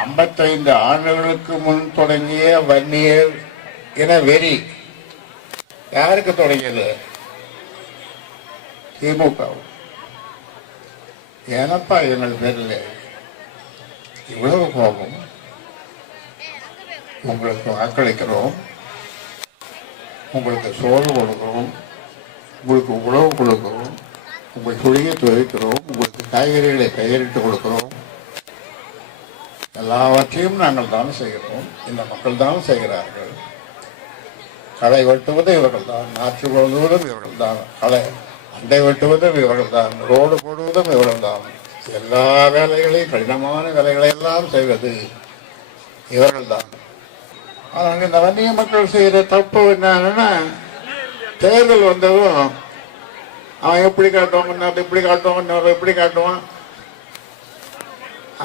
55 ஆண்டுகளுக்கு முன் தொடங்கிய வன்னியர் இன வெறி யாருக்கு தொடங்கியது? திமுக. ஏனப்பா எங்கள் பேரில் இவ்வளவு கோபம்? உங்களுக்கு வாக்களிக்கிறோம், உங்களுக்கு சோறு கொடுக்கிறோம், உங்களுக்கு உணவு கொடுக்கிறோம், உங்கள் துணியை துவைக்கிறோம், உங்களுக்கு காய்கறிகளை கையெழுத்து கொடுக்கிறோம், எல்லாவற்றையும் நாங்கள் தான் செய்கிறோம். இந்த மக்கள் தான் செய்கிறார்கள். களை வெட்டுவதும் இவர்கள் தான், நாற்று போடுவதும் இவர்கள் தான், அண்டை வெட்டுவதும் இவர்கள் தான், ரோடு போடுவதும் இவர்கள் தான், எல்லா வேலைகளையும் கடினமான வேலைகளை எல்லாம் செய்வது இவர்கள் தான். ஆனால் இந்த வன்னிய மக்கள் செய்கிற தப்பு என்னன்னா, தேர்தல் வந்ததும் அவன் எப்படி காட்டுவான், இன்னொரு எப்படி காட்டுவான், இன்னொரு எப்படி காட்டுவான்,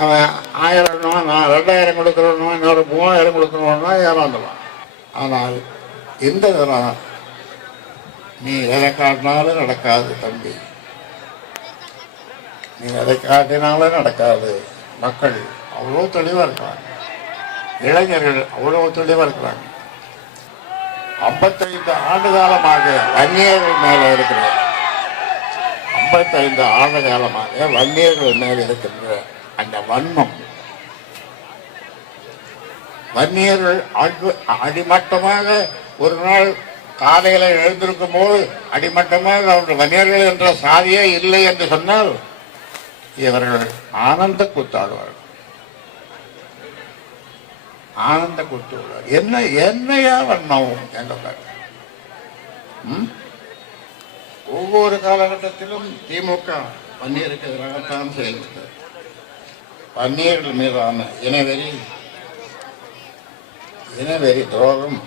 அவன் 1000 நான் 2000 கொடுக்குறோன்னா, இன்னொரு 3000 கொடுக்குறோன்னா ஏமாந்துவான். ஆனால் இந்த தரம் நீ எதை காட்டினாலும் நடக்காது தம்பி, நீ எதை காட்டினாலும் நடக்காது. மக்கள் அவ்வளோ தெளிவாக இருக்கிறாங்க, இளைஞர்கள் அவ்வளோ தெளிவாக இருக்கிறாங்க. 55 ஆண்டு காலமாக வன்னியர்கள் மேலே இருக்கிற 55 ஆண்டு காலமாக வன்னியர்கள் மேலே இருக்கின்ற அந்த வன்மம், வன்னியர்கள் அடிமட்டமாக ஒரு நாள் காலையில் எழுந்திருக்கும் போது அடிமட்டமாக அவர்கள் வன்னியர்கள் என்ற சாதியே இல்லை என்று சொன்னால் இவர்கள் ஆனந்த கூத்தாடுவார்கள், ஆனந்த கூத்தாடுவார். என்னையா வன்மம் எங்க ஒவ்வொரு காலகட்டத்திலும் திமுக வன்னியருக்கு எதிராகத்தான் செயல்பட்டது. வன்னியர்கள் மீதான இனவெறி துரோகம்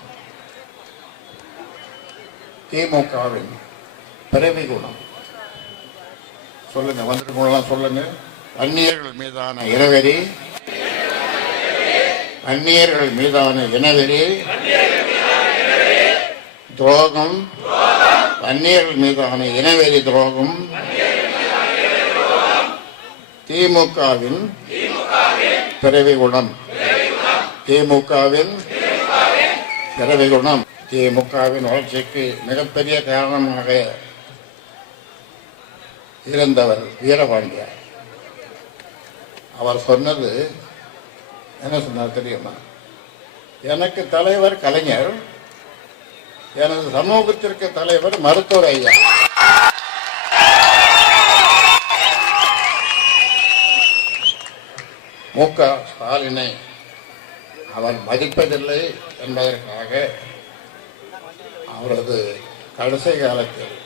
திமுகவின் பிறவி குணம். சொல்லுங்க, வந்துட்டு சொல்லுங்க. வன்னியர்கள் மீதான இனவெறி, வன்னியர்கள் மீதான இனவெறி துரோகம், வன்னியர்கள் மீதான இனவெறி துரோகம் திமுகவின் பிறவி குணம், திமுகவின் பிறவி குணம். திமுகவின் வளர்ச்சிக்கு மிகப்பெரிய காரணமாக இருந்தவர் வீரபாண்டியார். அவர் சொன்னது என்ன சொன்னார் தெரியுமா? எனக்கு தலைவர் கலைஞர், எனது சமூகத்திற்கு தலைவர் மருத்துவர் ஐயா. மு.க. ஸ்டாலினை அவர் மதிப்பதில்லை என்பதற்காக அவரது கடைசி காலத்தில்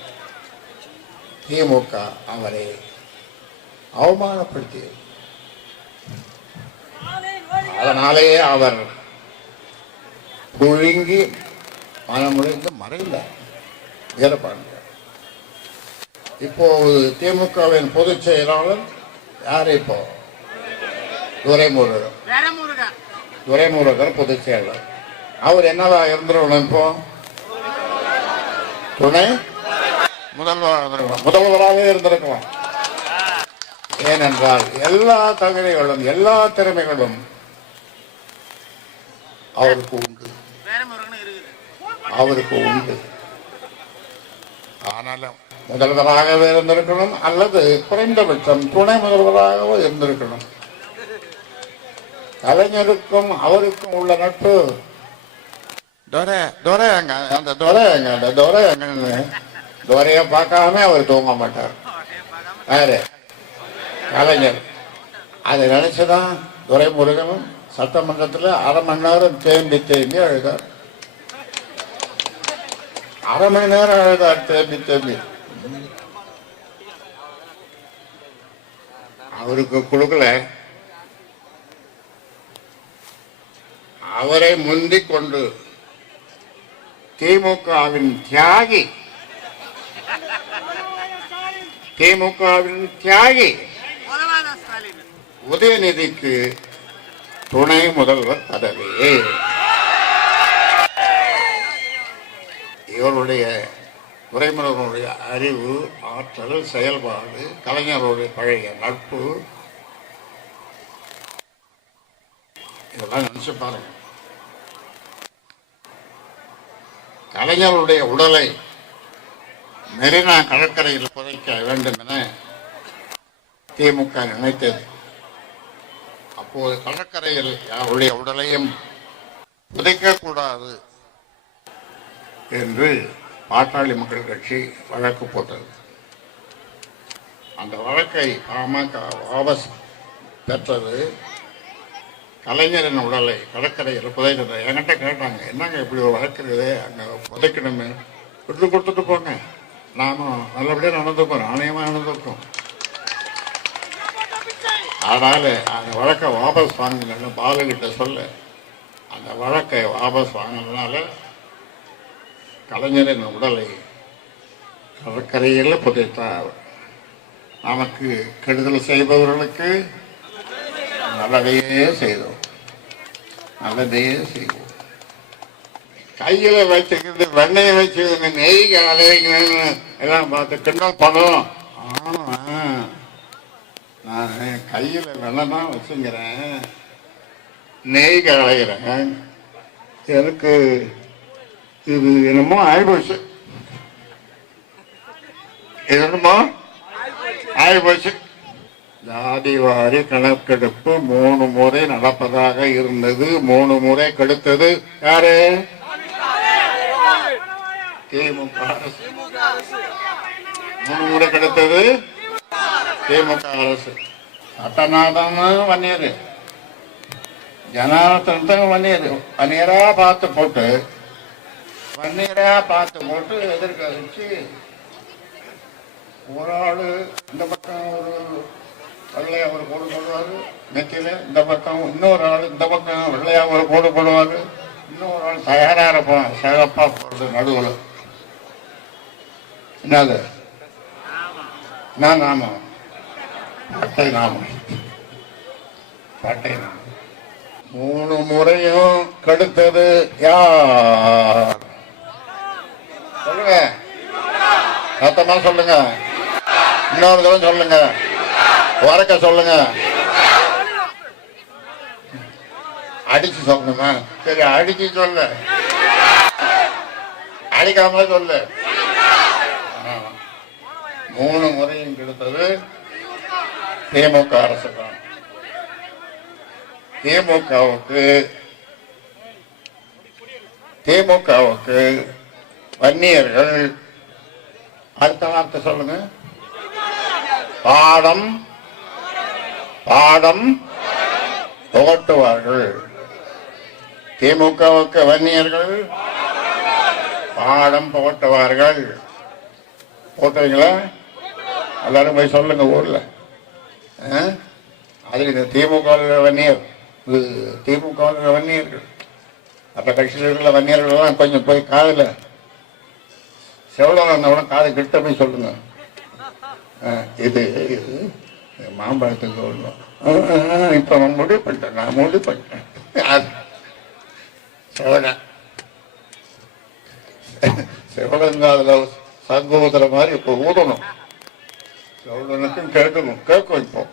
திமுக அவரை அவமானப்படுத்தியது. அதனாலேயே அவர் புழுங்கி மனமுடைந்து மறைந்தார் வீரபாண்டியார். இப்போது திமுகவின் பொதுச் செயலாளர் யார்? இப்போ துரைமுருகன் பொதுச் செயலாளர். அவர் என்னவா இருந்துருக்கணும்? இப்போ துணை முதல்வராக இருந்திருக்கலாம். ஏனென்றால் எல்லா தகுதிகளும் எல்லா திறமைகளும் அவருக்கு உண்டு. ஆனாலும் முதல்வராகவே இருந்திருக்கணும், அல்லது குறைந்தபட்சம் துணை முதல்வராகவோ இருந்திருக்கணும். கலைஞருக்கும் அவருக்கும் உள்ள நட்பு துரைய பார்க்காம அவர் தூங்க மாட்டார். யாரு? கலைஞர். அதை நினைச்சுதான் துரைமுருகனும் சட்டமன்றத்தில் 1/2 மணி நேரம் தேம்பி அழுதார். 1/2 மணி நேரம் அழுதார் தேம்பி. அவருக்கு கொடுக்கல, அவரை முந்திக் கொண்டு திமுகவின் தியாகி உதயநிதிக்கு துணை முதல்வர் பதவி. இவருடைய துரைமுருகனுடைய அறிவு, ஆற்றல், செயல்பாடு, கலைஞருடைய பழைய நட்பு இதெல்லாம் நினைச்சு பாருங்க. கலைஞருடைய உடலை மெரினா கடற்கரையில் புதைக்க வேண்டும் என திமுக நினைத்தது. அப்போது கடற்கரையில் அவருடைய உடலையும் புதைக்கக்கூடாது என்று பாட்டாளி மக்கள் கட்சி வழக்கு போட்டது. அந்த வழக்கை பாமக வாபஸ் பெற்றது. கலைஞரின் உடலை கடற்கரையில் புதைக்கிறது. என்கிட்ட கேட்டாங்க, என்னங்க இப்படி ஒரு வழக்கு இருக்குது, அங்கே புதைக்கணுமே, விட்டு கொடுத்துட்டு போங்க, நானும் நல்லபடியாக நடந்துப்போம், நாணயமாக நடந்துப்போம். அதனால் அந்த வழக்கை வாபஸ் வாங்கினு பாலுகிட்ட சொல்ல, அந்த வழக்கை வாபஸ் வாங்கினதுனால கலைஞரின் உடலை கடற்கரையில் புதைத்தார். நமக்கு கெடுதல் செய்பவர்களுக்கு நல்லதையே செய்தோம், நல்லதையே செய்வோம். கையில் வச்சுக்கிறது, வெண்ணையை வச்சுக்கிறது, நெய் அலைங்கன்னு எல்லாம் பார்த்து கிண்டல் பண்ணும். ஆனால் நான் கையில் வெண்ணெய் தான் வச்சுங்கிறேன், நெய் அலைகிறேன். எனக்கு இது என்னமோ ஆயிப்போச்சு, என்னமோ ஆயிப்போச்சு. ஜாதி வாரி கணக்கெடுப்பு 3 முறை நடப்பதாக இருந்தது. 3 முறை கெடுத்தது யாரு? திமுக அரசு. 3 முறை கெடுத்தது திமுக அரசு. சட்டநாதன் வன்னியர், ஜனார்த்தன் வன்னியரா பார்த்து போட்டு எதிர்க்க வச்சு ஒரு ஆளு இந்த பக்கம் ஒரு வெள்ளையா ஒரு கோடு போடுவார் நெத்தியில, இந்த பக்கம் இன்னொரு ஆள் இந்த பக்கம் வெள்ளையா ஒரு கோடு போடுவார், இன்னொரு ஆள் தயாரா இருப்பான் சிகப்பா போடுறது நடுவில். என்னது நாமம்? பட்டை நாமம். 3 முறையும் கெடுத்தது யார்? சொல்லுங்க, சத்தமா சொல்லுங்க, இன்னொரு தடவை சொல்லுங்க, உரக்க சொல்லுங்க. அடிச்சு சொல்லணுமா? சரி, அடிச்சு சொல்லு, அடிக்காம சொல்லு. 3 முறையும் கெடுத்தது திமுக அரசு தான். திமுகவுக்கு வன்னியர்கள் அடுத்த வார்த்தை சொல்லுங்க, பாடம் புகட்டுவார்கள். திமுகவுக்கு வன்னியர்கள் பாடம் புகட்டுவார்கள். போட்டீங்களா? எல்லாரும் போய் சொல்லுங்க ஊர்ல. அதில் இந்த திமுக வன்னியர்கள், மற்ற கட்சியில் இருக்கிற வன்னியர்கள்லாம் கொஞ்சம் போய் காதில் செவ்வளோ இருந்தவங்க காது கிட்ட போய் சொல்லுங்க, இது மாம்பழத்துக்கு சொல்லணும். இப்போ நான் முடிவு பண்ணிட்டேன். செவலங்காதுல சங்கோதர மாதிரி இப்போ ஊதணும், செவலனுக்கும் கேட்க வைப்போம்.